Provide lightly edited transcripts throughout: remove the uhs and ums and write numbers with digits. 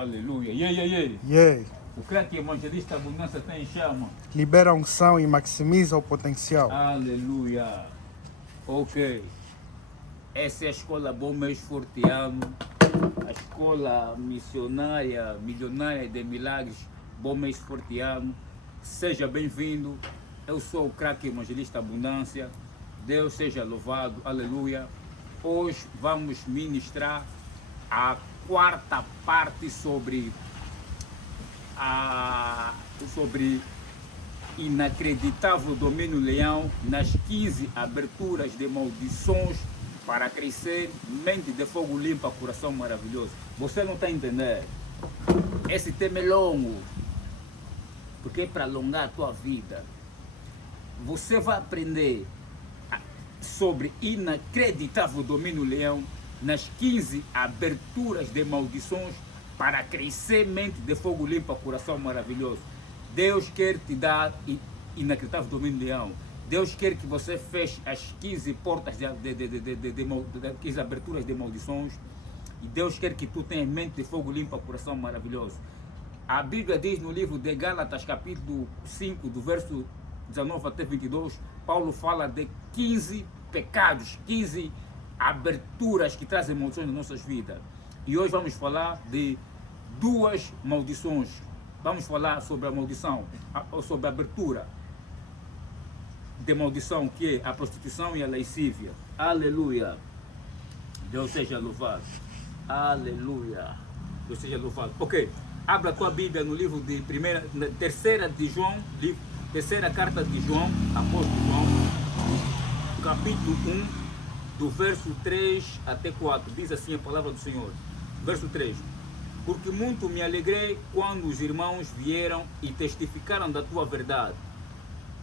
Aleluia. Yeah. Yeah. O craque evangelista Abundância está em chama. Libera a unção e maximiza o potencial. Aleluia. Ok. Essa é a escola Bom Mês Forteano, a escola missionária, milionária de milagres Bom Mês Forteano. Seja bem-vindo. Eu sou o craque evangelista Abundância. Deus seja louvado. Aleluia. Hoje vamos ministrar a quarta parte sobre inacreditável domínio leão nas 15 aberturas de maldições para crescer, mente de fogo limpa, coração maravilhoso. Você não está entendendo? Esse tema é longo, porque é para alongar a tua vida. Você vai aprender sobre inacreditável domínio leão nas 15 aberturas de maldições para crescer, mente de fogo limpa, coração maravilhoso. Deus quer te dar inacreditável domínio leão. Deus quer que você feche as 15 portas de 15 aberturas de maldições. E Deus quer que tu tenhas mente de fogo limpa, coração maravilhoso. A Bíblia diz no livro de Gálatas, capítulo 5, do verso 19 até 22, Paulo fala de 15 pecados, 15 aberturas que trazem maldições nas nossas vidas. E hoje vamos falar de duas maldições. Vamos falar sobre a maldição, ou sobre a abertura de maldição, que é a prostituição e a lascívia. Aleluia. Deus seja louvado. Aleluia. Deus seja louvado. Ok. Abra a tua Bíblia no livro de terceira carta de João, apóstolo João, capítulo 1, do verso 3 até 4. Diz assim a palavra do Senhor. Verso 3. Porque muito me alegrei quando os irmãos vieram e testificaram da tua verdade,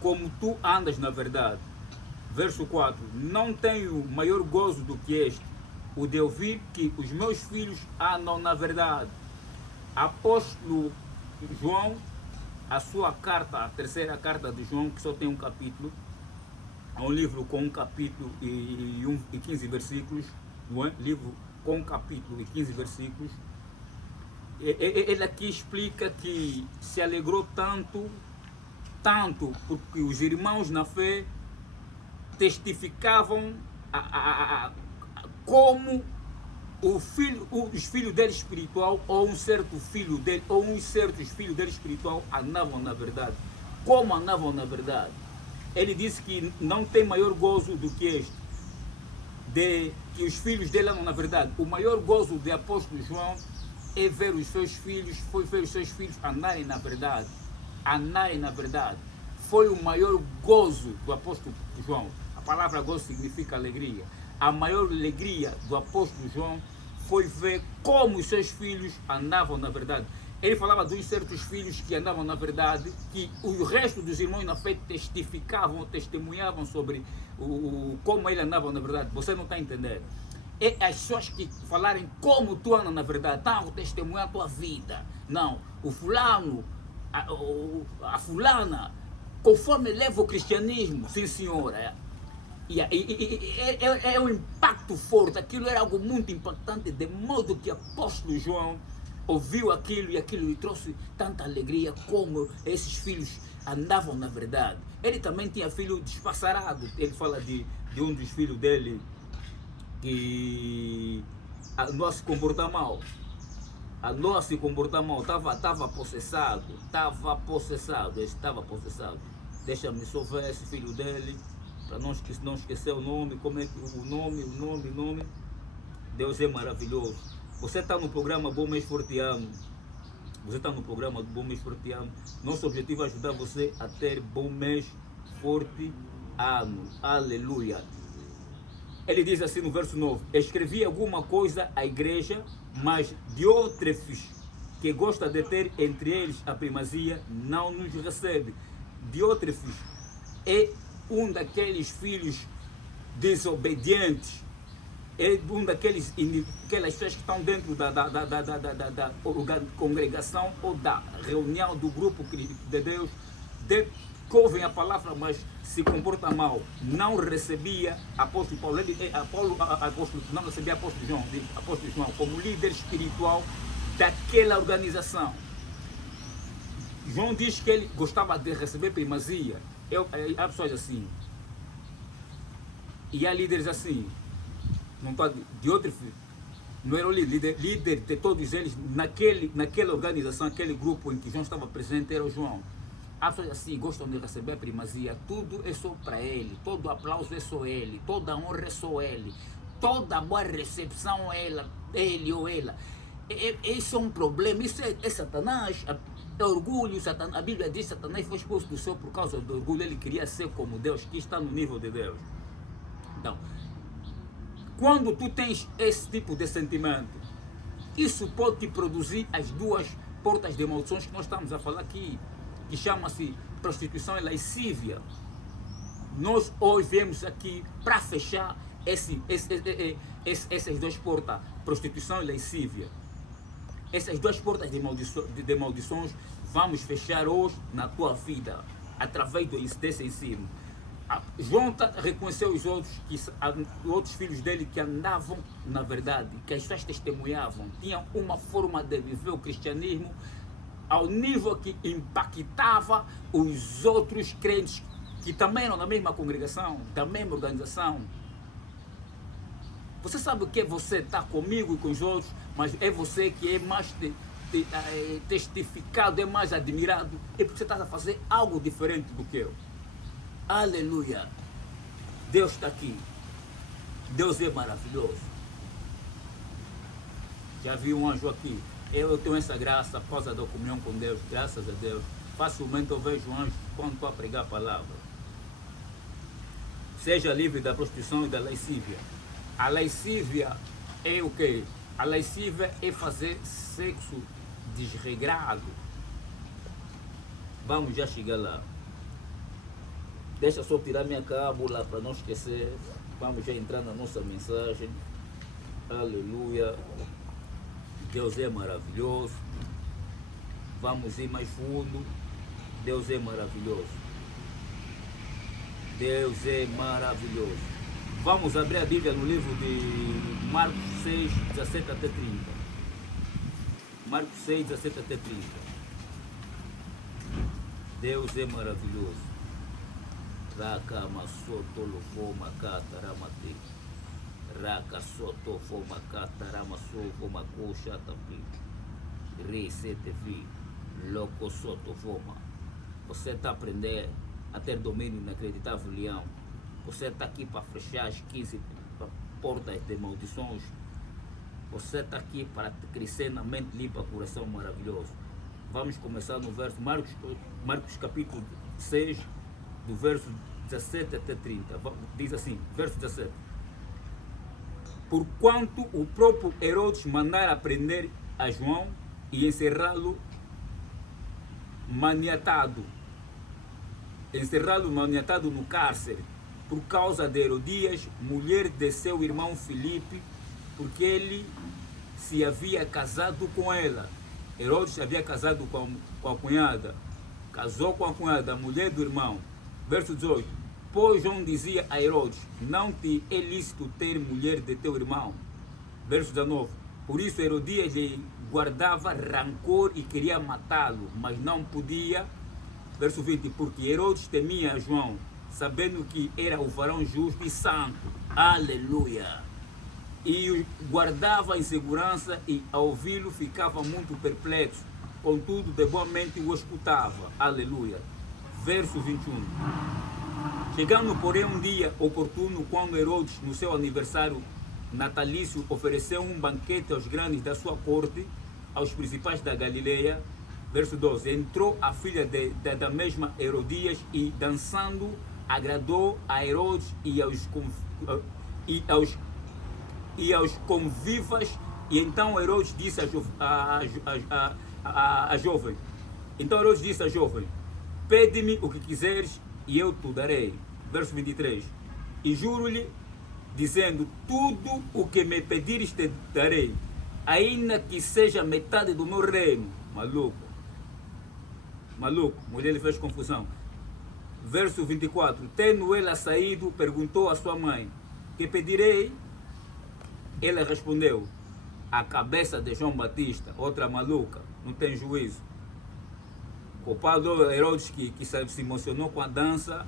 como tu andas na verdade. Verso 4. Não tenho maior gozo do que este, o de ouvir que os meus filhos andam na verdade. Apóstolo João, a sua carta, a terceira carta de João, que só tem um capítulo, é um livro com um capítulo e 15 versículos, não é? Livro com um capítulo e 15 versículos. Ele aqui explica que se alegrou tanto porque os irmãos na fé testificavam como os filhos dele espiritual, ou um certo filho dele, ou uns certos filhos dele espiritual andavam na verdade. Como andavam na verdade? Ele disse que não tem maior gozo do que este, de que os filhos dele andam na verdade. O maior gozo do apóstolo João é ver os seus filhos, foi ver os seus filhos andarem na verdade. Andarem na verdade. Foi o maior gozo do apóstolo João. A palavra gozo significa alegria. A maior alegria do apóstolo João foi ver como os seus filhos andavam na verdade. Ele falava de uns certos filhos que andavam na verdade, que o resto dos irmãos na fé testificavam, testemunhavam sobre como ele andava na verdade. Você não está entendendo? É as pessoas que falarem como tu andas na verdade, estão testemunhar a tua vida. Não, o fulano, a fulana, conforme leva o cristianismo, sim senhora. É um impacto forte, aquilo era algo muito impactante, de modo que o apóstolo João ouviu aquilo e aquilo lhe trouxe tanta alegria como esses filhos andavam na verdade. Ele também tinha filho despassarado. Ele fala de um dos filhos dele que não se comporta mal. Estava possessado. Deixa-me só ver esse filho dele, para não esquecer o nome. Como é que o nome? Deus é maravilhoso. Você está no programa Bom Mês Forteano. Nosso objetivo é ajudar você a ter bom mês forteano. Aleluia. Ele diz assim no verso 9: escrevi alguma coisa à igreja, mas Diótrefes, que gosta de ter entre eles a primazia, não nos recebe. Diótrefes é um daqueles filhos desobedientes, é um aquelas pessoas que estão dentro da congregação ou da reunião do grupo de Deus, que ouvem a palavra, mas se comporta mal. Não recebia apóstolo Paulo, apóstolo não recebia apóstolo João como líder espiritual daquela organização. João diz que ele gostava de receber primazia. Há pessoas assim. E há líderes assim. Não pode, de outro, não era o líder de todos eles, naquela organização, aquele grupo em que João estava presente, era o João. Há pessoas assim, gostam de receber primazia, tudo é só para ele, todo aplauso é só ele, toda honra é só ele, toda boa recepção é ele ou ela. Isso é um problema, isso é Satanás, é orgulho. Satanás, a Bíblia diz que Satanás foi expulso do céu por causa do orgulho, ele queria ser como Deus, que está no nível de Deus. Então, quando tu tens esse tipo de sentimento, isso pode te produzir as duas portas de maldições que nós estamos a falar aqui, que chama-se prostituição e lascívia. Nós hoje viemos aqui para fechar essas duas portas, prostituição e lascívia. Essas duas portas de maldições vamos fechar hoje na tua vida, através desse ensino. João reconheceu os outros filhos dele que andavam na verdade, que as pessoas testemunhavam, tinham uma forma de viver o cristianismo ao nível que impactava os outros crentes que também eram da mesma congregação, da mesma organização. Você sabe o que é você estar comigo e com os outros, mas é você que é mais testificado, é mais admirado, é porque você está a fazer algo diferente do que eu. Aleluia! Deus está aqui. Deus é maravilhoso. Já vi um anjo aqui. Eu tenho essa graça por causa da comunhão com Deus, graças a Deus. Facilmente eu vejo anjos quando estou a pregar a palavra. Seja livre da prostituição e da lascívia. A lascívia é o quê? A lascívia é fazer sexo desregrado. Vamos já chegar lá. Deixa só tirar minha cábula para não esquecer. Vamos já entrar na nossa mensagem. Aleluia. Deus é maravilhoso. Vamos ir mais fundo. Deus é maravilhoso. Deus é maravilhoso. Vamos abrir a Bíblia no livro de Marcos 6, 17 até 30. Marcos 6, 17 até 30. Deus é maravilhoso. Raka masoto lofo makata ramate. Raka soto fo makata ramaso fo makosha tapi. Reisete vi. Loco soto foma. Você está a aprender a ter domínio inacreditável, leão. Você está aqui para fechar as 15 portas de maldições. Você está aqui para crescer na mente limpa, coração maravilhoso. Vamos começar no verso Marcos capítulo 6, do verso 17 até 30. Diz assim, verso 17. Porquanto o próprio Herodes mandara prender a João e encerrá-lo maniatado no cárcere, por causa de Herodias, mulher de seu irmão Filipe, porque ele se havia casado com ela. Herodes havia casado com a cunhada, casou com a cunhada, a mulher do irmão. Verso 18. Pois João dizia a Herodes: não te é lícito ter mulher de teu irmão. Verso 19. Por isso Herodias lhe guardava rancor e queria matá-lo, mas não podia. Verso 20. Porque Herodes temia João, sabendo que era o varão justo e santo. Aleluia! E o guardava em segurança, e ao ouvi-lo ficava muito perplexo. Contudo, de boa mente o escutava. Aleluia! Verso 21. Chegando, porém, um dia oportuno, quando Herodes, no seu aniversário natalício, ofereceu um banquete aos grandes da sua corte, aos principais da Galileia. Verso 12. Entrou a filha da mesma Herodias e, dançando, agradou a Herodes e aos convivas. E então Herodes disse a jovem, pede-me o que quiseres e eu te darei. Verso 23. E juro-lhe, dizendo, tudo o que me pedires te darei, ainda que seja metade do meu reino. Maluco, mulher lhe fez confusão. Verso 24. Tendo ela saído, perguntou à sua mãe, que pedirei? Ela respondeu, a cabeça de João Batista, outra maluca, não tem juízo. O padre Herodes que se emocionou com a dança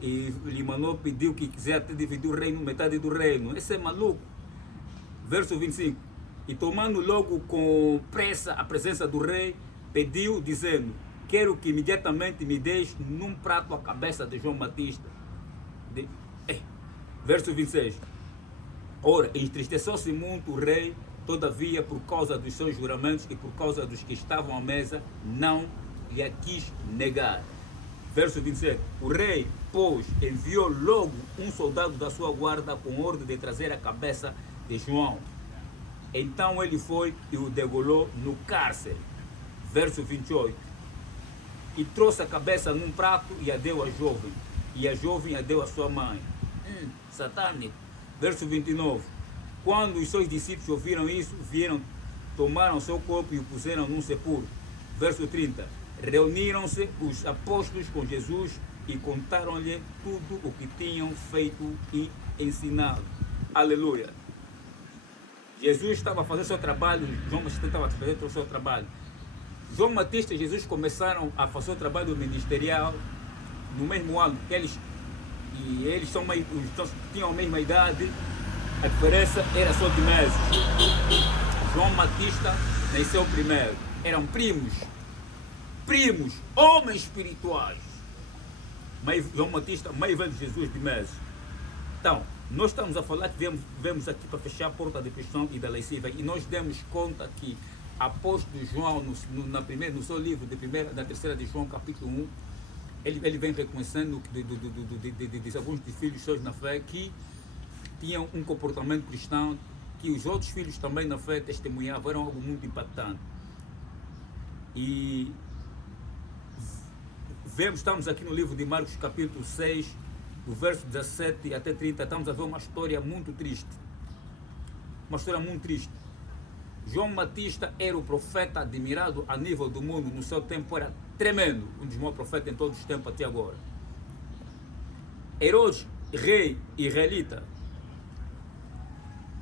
e lhe mandou, pediu que quiser até dividir o reino, metade do reino. Esse é maluco. Verso 25. E tomando logo com pressa a presença do rei, pediu, dizendo: quero que imediatamente me deixe num prato a cabeça de João Batista. Verso 26. Ora, entristeceu-se muito o rei, todavia, por causa dos seus juramentos e por causa dos que estavam à mesa, não lhe a quis negar. Verso 27. O rei, pois, enviou logo um soldado da sua guarda com ordem de trazer a cabeça de João. Então ele foi e o degolou no cárcere. Verso 28. E trouxe a cabeça num prato e a deu à jovem. E a jovem a deu à sua mãe. Satânico. Verso 29. Quando os seus discípulos ouviram isso, vieram, tomaram o seu corpo e o puseram num sepulcro. Verso 30. Reuniram-se os apóstolos com Jesus e contaram-lhe tudo o que tinham feito e ensinado. Aleluia. Jesus estava a fazer o seu trabalho, João Batista estava a fazer o seu trabalho. João Batista e Jesus começaram a fazer o trabalho ministerial no mesmo ano, que eles tinham a mesma idade, a diferença era só de meses. João Batista nasceu primeiro, eram primos, homens espirituais. Mas João Batista, meio velho de Jesus de meses. Então, nós estamos a falar que vemos aqui para fechar a porta de prisão e da lascívia, e nós demos conta que apóstolo João, no seu livro da terceira de João, capítulo 1, ele vem reconhecendo de alguns dos filhos seus na fé que tinham um comportamento cristão, que os outros filhos também na fé testemunhavam, era algo muito impactante. E estamos aqui no livro de Marcos, capítulo 6, do verso 17 até 30, estamos a ver uma história muito triste. Uma história muito triste. João Batista era o profeta admirado a nível do mundo, no seu tempo era tremendo, um dos maiores profetas em todos os tempos até agora. Herodes, rei israelita,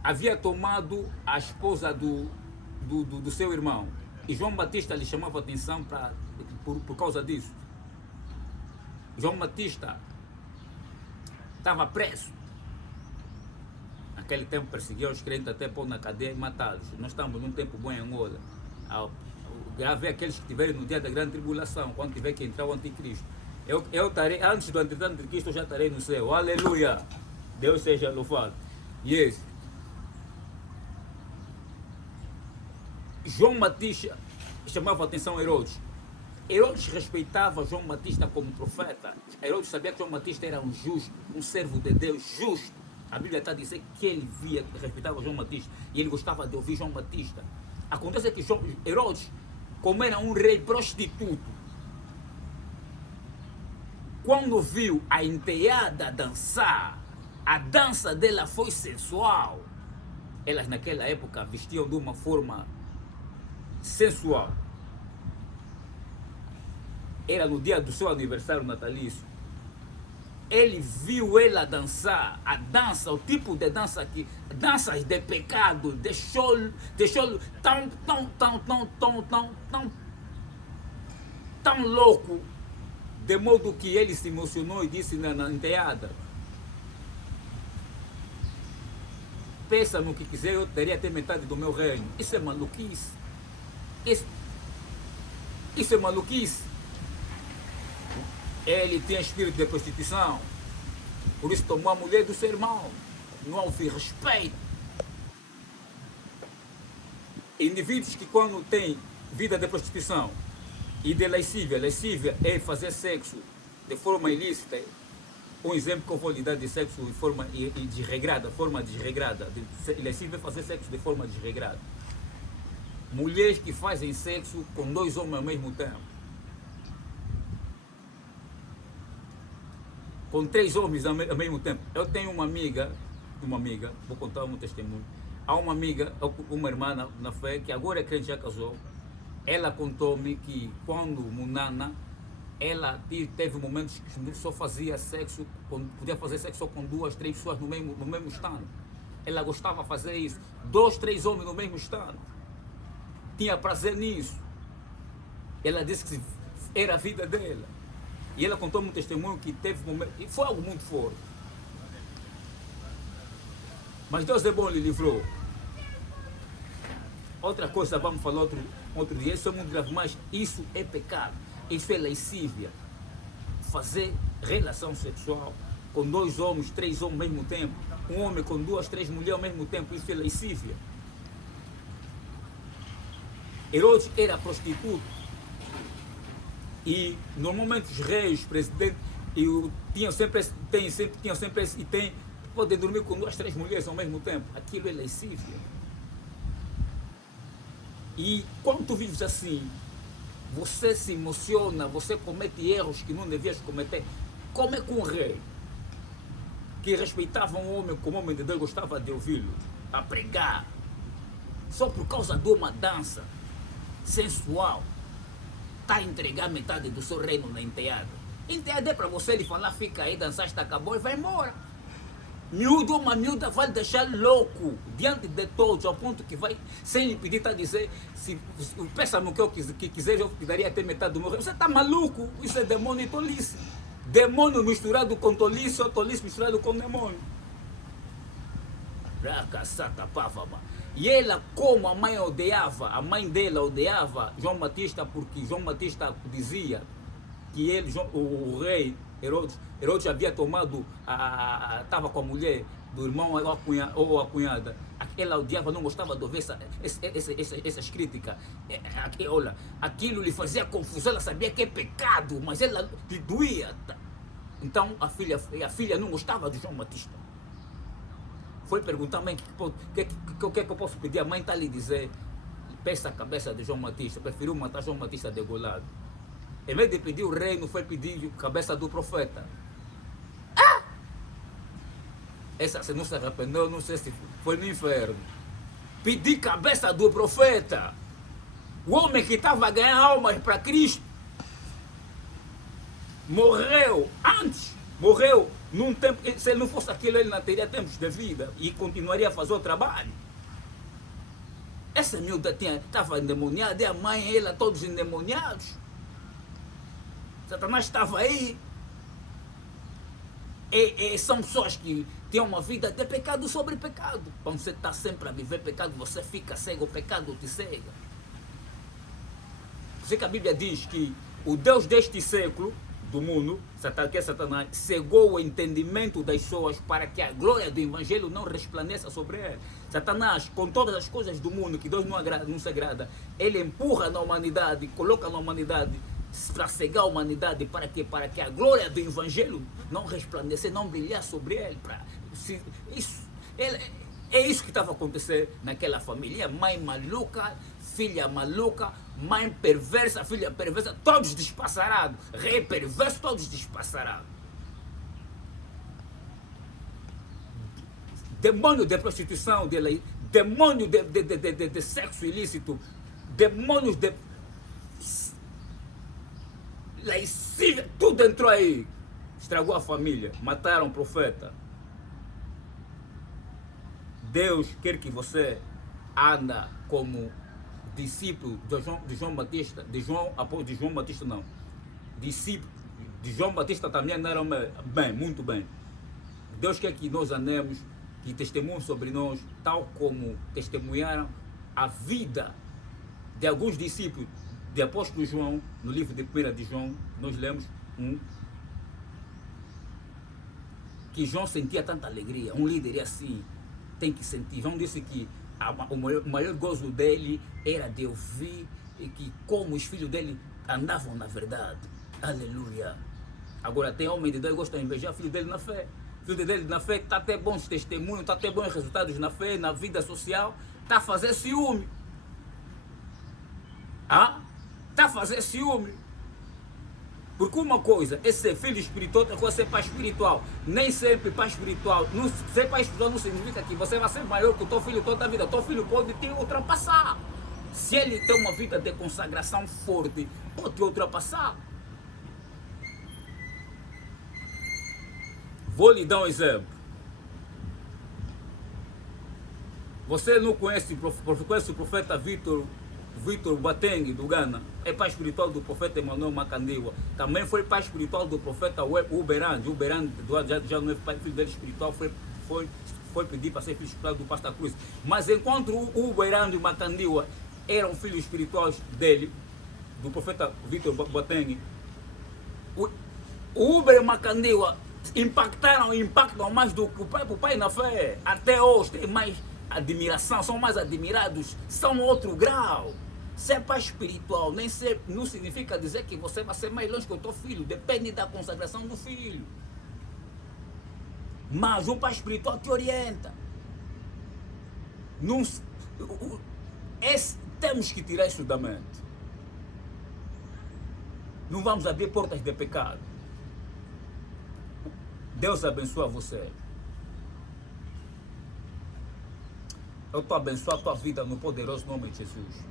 havia tomado a esposa do seu irmão, e João Batista lhe chamava a atenção por causa disso. João Batista estava preso. Naquele tempo perseguia os crentes até pôr na cadeia e matá-los. Nós estamos num tempo bom em Angola. Grave aqueles que estiverem no dia da grande tribulação, quando tiver que entrar o anticristo. Eu estarei, antes do anticristo, eu já estarei no céu. Aleluia! Deus seja louvado. Yes. João Batista chamava a atenção a Herodes. Herodes respeitava João Batista como profeta. Herodes sabia que João Batista era um justo, um servo de Deus justo. A Bíblia está a dizer que ele respeitava João Batista e ele gostava de ouvir João Batista. Acontece que Herodes, como era um rei prostituto, quando viu a enteada dançar, a dança dela foi sensual. Elas naquela época vestiam de uma forma sensual. Era no dia do seu aniversário natalício. Ele viu ela dançar, a dança, o tipo de dança que, danças de pecado, deixou-lo tão louco, de modo que ele se emocionou e disse na enteada: pensa no que quiser, eu teria até metade do meu reino. Isso é maluquice. Isso é maluquice. Ele tinha espírito de prostituição, por isso tomou a mulher do seu irmão. Não houve respeito. Indivíduos que, quando têm vida de prostituição e de lascívia é fazer sexo de forma ilícita. Um exemplo que eu vou lhe dar de sexo de forma desregrada, lascívia é fazer sexo de forma desregrada. Mulheres que fazem sexo com dois homens ao mesmo tempo. Com três homens ao mesmo tempo. Eu tenho uma amiga, vou contar um testemunho. Há uma amiga, uma irmã na fé, que agora é crente, já casou. Ela contou-me que quando munana, ela teve momentos que só fazia sexo, podia fazer sexo só com 2, 3 pessoas no mesmo instante. ela gostava de fazer isso. 2, 3 homens no mesmo instante. Tinha prazer nisso. Ela disse que era a vida dela. E ela contou um testemunho que teve momento, e foi algo muito forte. Mas Deus é bom, lhe livrou. Outra coisa, vamos falar outro dia, isso é muito grave, mas isso é pecado. Isso é lascívia. Fazer relação sexual com 2 homens, 3 homens ao mesmo tempo. Um homem com 2, 3 mulheres ao mesmo tempo, isso é lascívia. Herodes era prostituto. E normalmente os reis, os presidentes, tinham sempre podem dormir com 2, 3 mulheres ao mesmo tempo. Aquilo é lascívia. E quando tu vives assim, você se emociona, você comete erros que não devias cometer. Como é que um rei que respeitava um homem como homem de Deus gostava de ouvi-lo a pregar, só por causa de uma dança sensual, está a entregar metade do seu reino na enteada? Enteada é para você ele falar, fica aí, dançaste, acabou e vai embora. Miúdo, uma miúda vai deixar louco diante de todos, ao ponto que vai, sem lhe pedir, está a dizer, se peça-me o que eu quiser, eu daria até metade do meu reino. Você está maluco? Isso é demônio e tolice. Demônio misturado com tolice, ou tolice misturado com demônio. E ela, como a mãe odiava, a mãe dela odiava João Batista, porque João Batista dizia que ele, o rei Herodes havia tomado, estava com a mulher do irmão ou a cunhada. Ela odiava, não gostava de ouvir essas críticas. Olha, aquilo lhe fazia confusão, ela sabia que é pecado, mas ela lhe doía. Então a filha não gostava de João Batista. Foi perguntar, mãe, o que eu posso pedir? A mãe está a lhe dizer, peça a cabeça de João Batista, preferiu matar João Batista degolado. Em vez de pedir o reino, foi pedir a cabeça do profeta. Essa, se não se arrependeu, não sei se foi no inferno. Pedir cabeça do profeta. O homem que estava a ganhar almas para Cristo. Morreu antes. Morreu num tempo. Se ele não fosse aquilo, ele não teria tempos de vida. E continuaria a fazer o trabalho. Essa miúda estava endemoniada. E a mãe e ela todos endemoniados. Satanás estava aí. São pessoas que têm uma vida de pecado sobre pecado. Quando você está sempre a viver pecado, você fica cego, o pecado te cega. Por isso que a Bíblia diz que o Deus deste século, do mundo, que é Satanás, cegou o entendimento das pessoas para que a glória do Evangelho não resplandeça sobre ele. Satanás, com todas as coisas do mundo que Deus não se agrada, ele empurra na humanidade, coloca na humanidade, para cegar a humanidade, para que a glória do Evangelho não resplandecer, não brilhar sobre ele. É isso que estava acontecendo naquela família. Mãe maluca, filha maluca, mãe perversa, filha perversa, todos despassarados. Rei perverso, todos despassarados. Demônio de prostituição, demônio de sexo ilícito, demônios de lascívia, tudo entrou aí. Estragou a família, mataram o profeta. Deus quer que você anda como discípulo de João Batista, de João Batista não, discípulo de João Batista também andaram bem, muito bem. Deus quer que nós andemos, que testemunhem sobre nós, tal como testemunharam a vida de alguns discípulos de apóstolo João. No livro de 1 de João, nós lemos que João sentia tanta alegria. Um líder é assim, tem que sentir. João disse que o maior gozo dele era de ouvir que como os filhos dele andavam na verdade. Aleluia. Agora tem homem de Deus que gosta de invejar o filho dele na fé. O filho dele na fé está até bons testemunhos, está até bons resultados na fé, na vida social, está a fazer ciúme. Está a fazer ciúme. Porque uma coisa é ser filho espiritual, outra coisa é ser pai espiritual. Nem sempre pai espiritual. Ser pai espiritual não significa que você vai ser maior que o teu filho toda a vida. O teu filho pode te ultrapassar. Se ele tem uma vida de consagração forte, pode te ultrapassar. Vou lhe dar um exemplo. Você não conhece, conhece o profeta Vitor Boateng, do Ghana? É pai espiritual do profeta Emmanuel Makandiwa. Também foi pai espiritual do profeta Uberand. Uberand já não é pai, filho dele espiritual, foi pedir para ser filho espiritual do Pastor Cruz. Mas enquanto o Uberand e o Makandiwa eram filhos espirituais dele, do profeta Vitor Boateng, o Uber e o Makandiwa impactam mais do que o pai na fé. Até hoje tem mais admiração, são mais admirados, são outro grau. Ser pai espiritual não significa dizer que você vai ser mais longe que o teu filho, depende da consagração do filho. Mas o pai espiritual te orienta. Temos que tirar isso da mente. Não vamos abrir portas de pecado. Deus abençoa você. Eu estou abençoando a tua vida no poderoso nome de Jesus.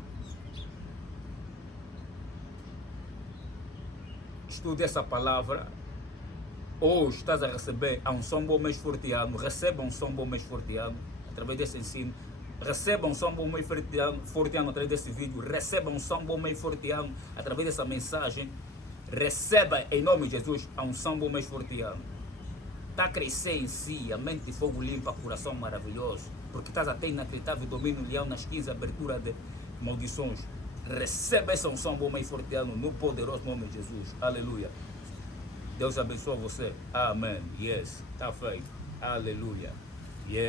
Estude essa palavra. Hoje estás a receber a unção bom mês forteano. Receba a unção bom mês forteano através desse ensino. Receba a unção bom mês forteano através desse vídeo. Receba a unção bom mês forteano através dessa mensagem. Receba em nome de Jesus a unção bom mês forteano. Está a crescer em si, a mente de fogo limpa, coração maravilhoso. Porque estás a ter inacreditável domínio leão nas 15 aberturas de maldições. Receba essa unção bom mês forteano no poderoso nome de Jesus. Aleluia. Deus abençoe você. Amém. Yes. Está feito. Aleluia.